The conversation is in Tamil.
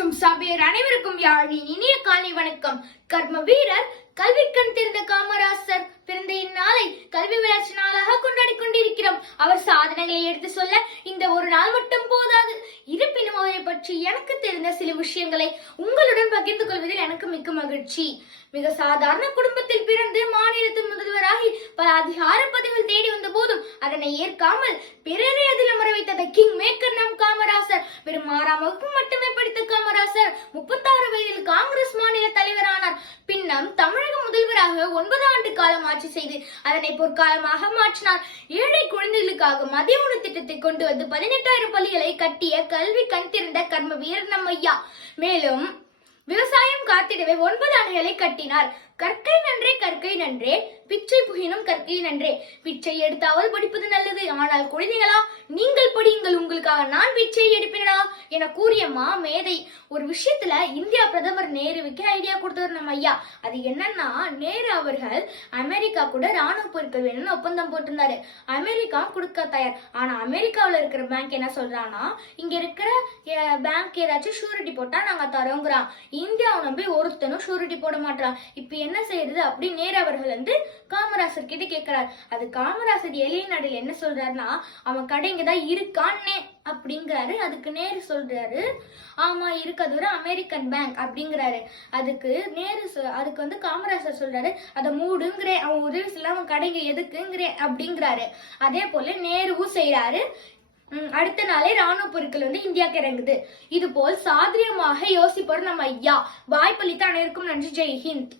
மற்றும் சபையர் அனைவருக்கும் யாழின் இனிய காலை வணக்கம். கர்ம வீரர் கல்விக்கண் தெரிந்த காமராசர் பிறந்த இந்நாளை கல்வி வளர்ச்சி நாளாக கொண்டாடி கொண்டிருக்கிறோம். அவர் சாதனைகளை எடுத்து சொல்ல இந்த ஒரு நாள் மட்டும் போதாது. இருப்பினும் அவரை பற்றி எனக்கு தெரிந்த சில விஷயங்களை உங்களுடன் பகிர்ந்து கொள்வதில் எனக்கு மிக்க மகிழ்ச்சி. மிக சாதாரண குடும்பத்தில் பிறந்து மாநிலத்தின் முதல்வராகி பல அதிகார பதவிகள் தேடி வந்த போதும் அதனை ஏற்காமல் பிறரை அதில் அமர வைத்த கிங் மேக்கர் நம் காமராசர். வெறும் 6ஆம் வகுப்பு மட்டுமே படித்த காமராசர் 36 வயதில் காங்கிரஸ் மாநில தலைவரானார். பின்னம் தமிழக முதல்வராக 9 ஆண்டு காலம் ஆட்சி செய்து அதனை பொற்காலமாக மாற்றினார். ஏழை குழந்தைகளுக்காக மதிய உணவு திட்டத்தை கொண்டு வந்து 18,000 பள்ளிகளை கட்டிய கல்வி கண் திறந்த கர்ம வீரர் நம் ஐயா. மேலும் விவசாயம் காத்திடவே 9 அணைகளை கட்டினார். கற்கை நன்றே கற்கை நன்றே, பிச்சை புகினும் கற்கை நன்றே. பிச்சை எடுத்தாவது படிப்பது நல்லது, ஆனால் குழந்தைகளா நீங்கள் படியுங்கள், உங்களுக்காக நான் பிச்சை எடுப்பேனா என கூறிய மேதை. ஒரு விஷயத்துல இந்தியா பிரதமர் நேருவுக்கு ஐடியா கொடுத்தவர் நம்ம ஐயா. அது என்னன்னா, நேரு அவர்கள் அமெரிக்கா கூட ராணுவ பொருட்கள் வேணும்னு ஒப்பந்தம் போட்டிருந்தாரு. அமெரிக்கா கொடுக்க தயார். ஆனா அமெரிக்காவில இருக்கிற பேங்க் என்ன சொல்றான்னா, இங்க இருக்கிற பேங்க் ஏதாச்சும் ஷூரிட்டி போட்டா நாங்க தரோங்கிறான். இந்தியாவை நம்பி ஒருத்தனும் ஷூரிட்டி போட மாட்டான். இப்ப என்ன செய்யறது அப்படி நேரு அவர்கள் வந்து காமராசர் கிட்ட கேட்கிறார். அது காமராசர் எளிய நாடுல என்ன சொல்றாருன்னா, அவன் கடைங்கதான் இருக்கான்னே அப்படிங்கிறாரு. அதுக்கு நேரு சொல்றாரு, ஆமா இருக்கு, அது ஒரு அமெரிக்கன் பேங்க் அப்படிங்கிறாரு. அதுக்கு அதுக்கு வந்து காமராசர் சொல்றாரு, அதை மூடுங்கிறே, அவன் உதவி செய்யலாம், அவன் கடைங்க எதுக்குங்கிறே அப்படிங்கிறாரு. அதே போல நேருவும் செய்யறாரு. அடுத்த நாளே ராணுவ பொருட்கள் வந்து இந்தியாவுக்கு இறங்குது. இது போல் சாதுரியமாக யோசிப்பவர் நம்ம ஐயா. வாய்ப்பளித்த அனைவருக்கும் நன்றி. ஜெய் ஹிந்த்.